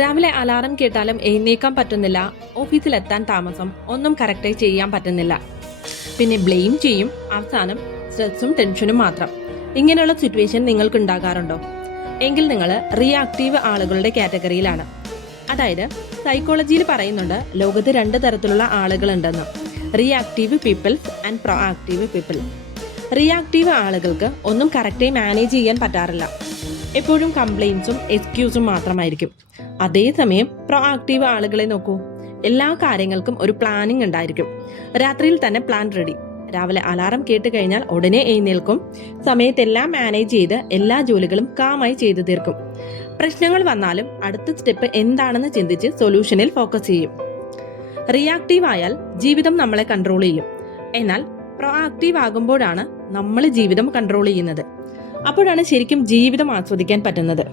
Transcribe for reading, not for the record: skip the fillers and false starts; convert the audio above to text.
രാവിലെ അലാറം കേട്ടാലും എഴുന്നേക്കാൻ പറ്റുന്നില്ല, ഓഫീസിലെത്താൻ താമസം, ഒന്നും കറക്റ്റായി ചെയ്യാൻ പറ്റുന്നില്ല. പിന്നെ ബ്ലെയിം ചെയ്യും, അവസാനം സ്ട്രെസ്സും ടെൻഷനും മാത്രം. ഇങ്ങനെയുള്ള സിറ്റുവേഷൻ നിങ്ങൾക്ക് ഉണ്ടാകാറുണ്ടോ? എങ്കിൽ നിങ്ങൾ റിയാക്റ്റീവ് ആളുകളുടെ കാറ്റഗറിയിലാണ്. അതായത് സൈക്കോളജിയിൽ പറയുന്നുണ്ട് ലോകത്ത് 2 തരത്തിലുള്ള ആളുകളുണ്ടെന്ന്: reactive people's and pro active people. Reactive ആളുകൾക്ക് ഒന്നും കറക്റ്റായി മാനേജ് ചെയ്യാൻ പറ്റാറില്ല. എപ്പോഴും കംപ്ലയിൻസും എക്സ്ക്യൂസും മാത്രമായിരിക്കും. അതേസമയം പ്രോ ആക്റ്റീവ് ആളുകളെ നോക്കൂ. എല്ലാ കാര്യങ്ങൾക്കും ഒരു പ്ലാനിങ് ഉണ്ടായിരിക്കും. രാത്രിയിൽ തന്നെ പ്ലാൻ റെഡി. രാവിലെ അലാറം കേട്ട് കഴിഞ്ഞാൽ ഉടനെ എഴുന്നേൽക്കും. സമയത്തെല്ലാം മാനേജ് ചെയ്ത് എല്ലാ ജോലികളും കാമായി ചെയ്തു തീർക്കും. പ്രശ്നങ്ങൾ വന്നാലും അടുത്ത സ്റ്റെപ്പ് എന്താണെന്ന് ചിന്തിച്ച് സൊല്യൂഷനിൽ ഫോക്കസ് ചെയ്യും. റിയാക്റ്റീവ് ആയാൽ ജീവിതം നമ്മളെ കൺട്രോൾ ചെയ്യും. എന്നാൽ പ്രോ ആക്റ്റീവ് ആകുമ്പോഴാണ് നമ്മൾ ജീവിതം കൺട്രോൾ ചെയ്യുന്നത്. അപ്പോഴാണ് ശരിക്കും ജീവിതം ആസ്വദിക്കാൻ പറ്റുന്നത്.